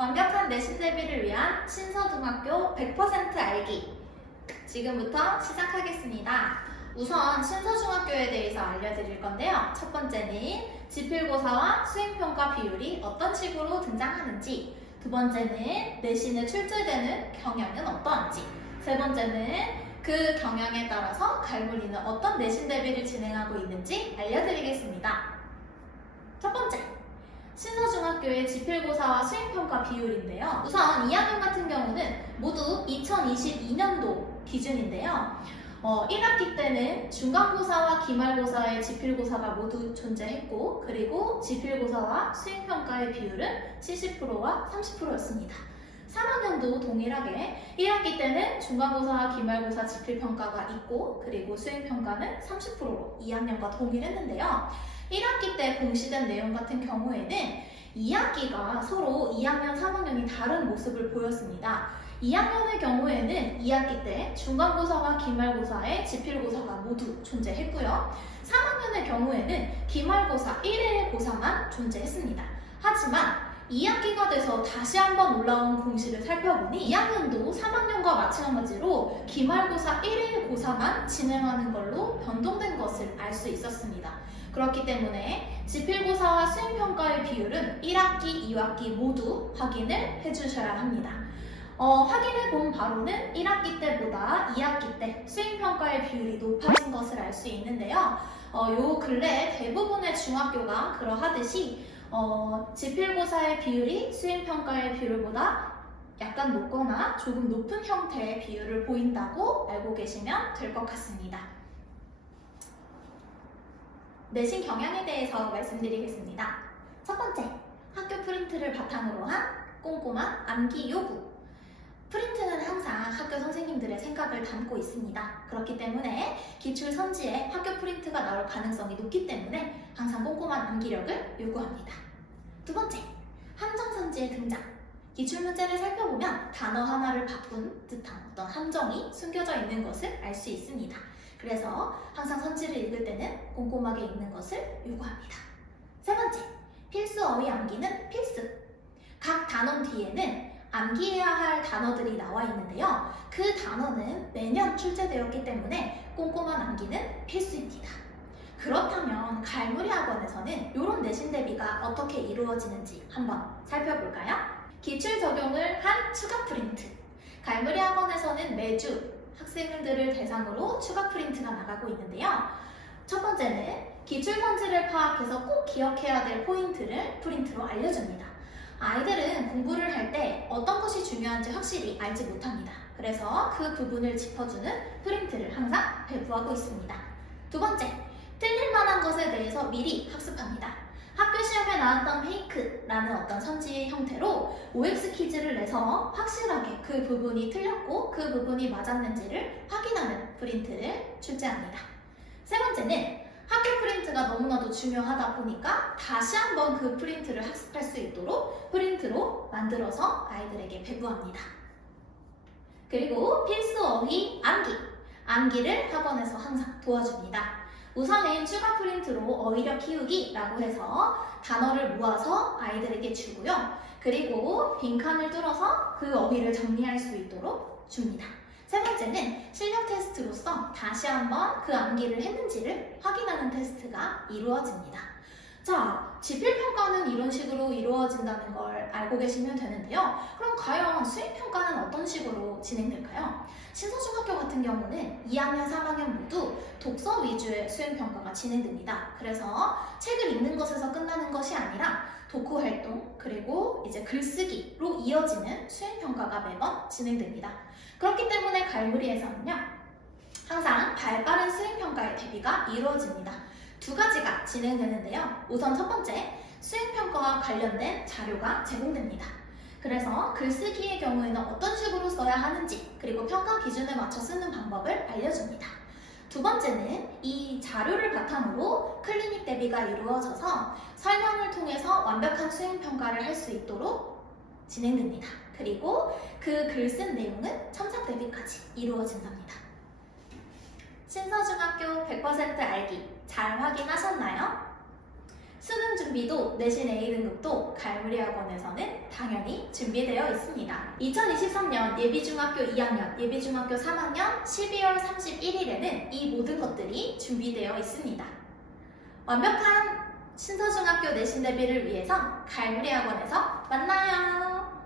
완벽한 내신 대비를 위한 신서중학교 100% 알기. 지금부터 시작하겠습니다. 우선 신서중학교에 대해서 알려드릴 건데요. 첫 번째는 지필고사와 수행평가 비율이 어떤 식으로 등장하는지, 두 번째는 내신에 출제되는 경향은 어떠한지, 세 번째는 그 경향에 따라서 갈무리는 어떤 내신 대비를 진행하고 있는지 알려드리겠습니다. 첫 번째, 신서중학교의 지필고사와 수행평가 비율인데요. 우선 2학년 같은 경우는 모두 2022년도 기준인데요. 1학기 때는 중간고사와 기말고사의 지필고사가 모두 존재했고, 그리고 지필고사와 수행평가의 비율은 70%와 30%였습니다. 3학년도 동일하게 1학기 때는 중간고사와 기말고사 지필평가가 있고, 그리고 수행평가는 30%로 2학년과 동일했는데요. 1학기 때 공시된 내용 같은 경우에는 2학기가 서로 2학년, 3학년이 다른 모습을 보였습니다. 2학년의 경우에는 2학기 때 중간고사와 기말고사의 지필고사가 모두 존재했고요. 3학년의 경우에는 기말고사 1회 고사만 존재했습니다. 하지만 2학기가 돼서 다시 한번 올라온 공시를 살펴보니 2학년도 3학년과 마찬가지로 기말고사 1회 고사만 진행하는 걸로 변동된 것을 알 수 있었습니다. 그렇기 때문에 지필고사와 수행평가의 비율은 1학기, 2학기 모두 확인을 해주셔야 합니다. 확인해 본 바로는 1학기 때보다 2학기 때 수행평가의 비율이 높아진 것을 알 수 있는데요. 요 근래 대부분의 중학교가 그러하듯이 지필고사의 비율이 수행평가의 비율보다 약간 높거나 조금 높은 형태의 비율을 보인다고 알고 계시면 될 것 같습니다. 내신 경향에 대해서 말씀드리겠습니다. 첫 번째, 학교 프린트를 바탕으로 한 꼼꼼한 암기 요구. 프린트는 항상 학교 선생님들의 생각을 담고 있습니다. 그렇기 때문에 기출 선지에 학교 프린트가 나올 가능성이 높기 때문에 항상 꼼꼼한 암기력을 요구합니다. 두 번째, 함정 선지의 등장. 기출 문제를 살펴보면 단어 하나를 바꾼 듯한 어떤 함정이 숨겨져 있는 것을 알 수 있습니다. 그래서 항상 선지를 읽을 때는 꼼꼼하게 읽는 것을 요구합니다. 세 번째, 필수 어휘 암기는 필수. 각 단원 뒤에는 암기해야 할 단어들이 나와 있는데요. 그 단어는 매년 출제되었기 때문에 꼼꼼한 암기는 필수입니다. 그렇다면 갈무리 학원에서는 이런 내신 대비가 어떻게 이루어지는지 한번 살펴볼까요? 기출 적용을 한 추가 프린트. 갈무리 학원에서는 매주 학생들을 대상으로 추가 프린트가 나가고 있는데요. 첫 번째는 기출 선지를 파악해서 꼭 기억해야 될 포인트를 프린트로 알려줍니다. 아이들은 공부를 할 때 어떤 것이 중요한지 확실히 알지 못합니다. 그래서 그 부분을 짚어주는 프린트를 항상 배부하고 있습니다. 두 번째, 틀릴 만한 것에 대해서 미리 학습합니다. 학교 시험에 나왔던 페이크라는 어떤 선지 형태로 OX 퀴즈를 내서 확실하게 그 부분이 틀렸고 그 부분이 맞았는지를 확인하는 프린트를 출제합니다. 세 번째는 학교 프린트가 너무나도 중요하다 보니까 다시 한번 그 프린트를 학습할 수 있도록 프린트로 만들어서 아이들에게 배부합니다. 그리고 필수 어휘 암기. 암기를 학원에서 항상 도와줍니다. 우선은 추가 프린트로 어휘력 키우기라고 해서 단어를 모아서 아이들에게 주고요. 그리고 빈칸을 뚫어서 그 어휘를 정리할 수 있도록 줍니다. 세 번째는 실력 테스트로서 다시 한번 그 암기를 했는지를 확인하는 테스트가 이루어집니다. 자, 지필평가는 이런 식으로 이루어진다는 걸 알고 계시면 되는데요. 그럼 과연 수행평가는 어떤 식으로 진행될까요? 신서중학교 같은 경우는 2학년, 3학년 모두 독서 위주의 수행평가가 진행됩니다. 그래서 책을 읽는 것에서 끝나는 것이 아니라 독후 활동, 그리고 이제 글쓰기로 이어지는 수행평가가 매번 진행됩니다. 그렇기 때문에 갈무리에서는요, 항상 발빠른 수행평가의 대비가 이루어집니다. 두 가지가 진행되는데요. 우선 첫 번째, 수행평가와 관련된 자료가 제공됩니다. 그래서 글쓰기의 경우에는 어떤 식으로 써야 하는지, 그리고 평가 기준에 맞춰 쓰는 방법을 알려줍니다. 두 번째는 이 자료를 바탕으로 클리닉 대비가 이루어져서 설명을 통해서 완벽한 수행평가를 할 수 있도록 진행됩니다. 그리고 그 글 쓴 내용은 첨삭 대비까지 이루어진답니다. 신서중학교 100% 알기 잘 확인하셨나요? 수능 준비도 내신 A등급도 갈무리 학원에서는 당연히 준비되어 있습니다. 2023년 예비중학교 2학년, 예비중학교 3학년 12월 31일에는 이 모든 것들이 준비되어 있습니다. 완벽한 신서중학교 내신 대비를 위해서 갈무리 학원에서 만나요.